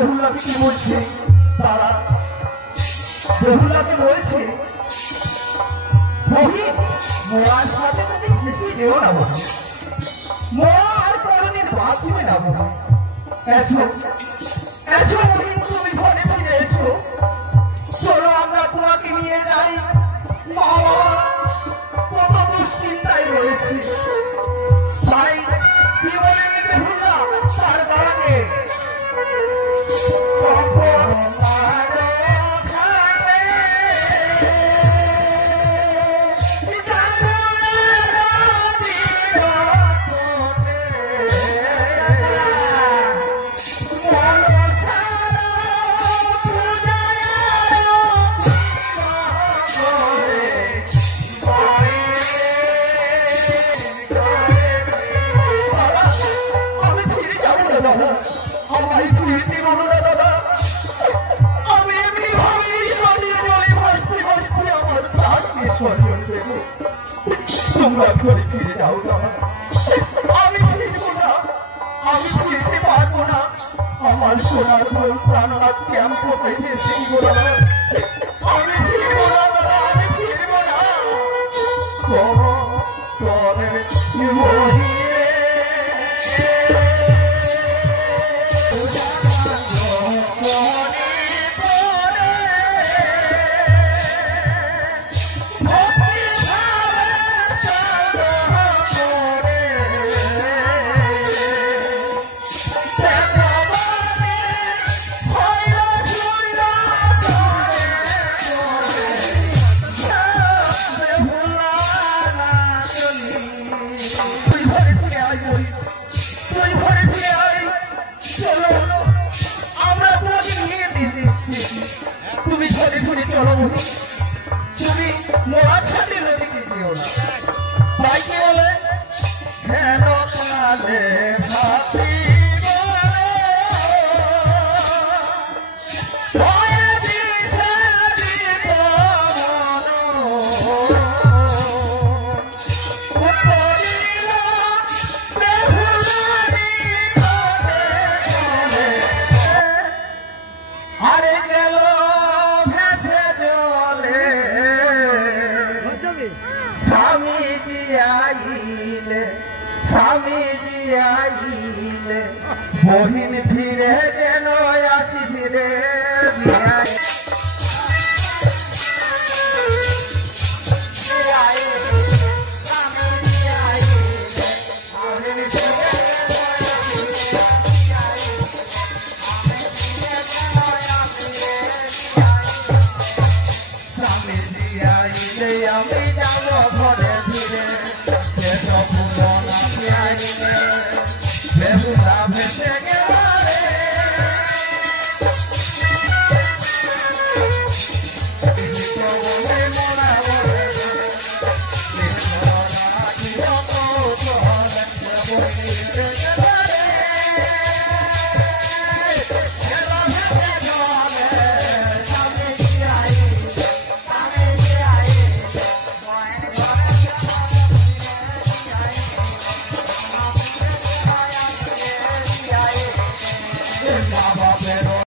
বেহুলাকে কি বলছে তারা বেহুলাকে বলছে মহিন মোয়ার সাথে তুমি কিছুই যেও না বলো মোয়া আর কোনদিন বাঁচবে না বলো এসো এসো মহিন তুমি ঘরে ফিরে এসো চলো আমরা তোমাকে নিয়ে যাই মা কত দুশ্চিন্তায় রয়েছে তাই কি বলে বেহুলা তার বাবাকে তোমরা ঘরে ফিরে যাও আমি ফিরবো না আমি ফিরতে পারবো না আমার সোনার প্রাণনাথ কেমন কোথায় ফিরতে আমি ফিরবো না আমি ফিরবো না তুমি ঘরে ঘুরে চলো তুমি মোয়ার সাথে নদীতে যেও না তাই কি বলে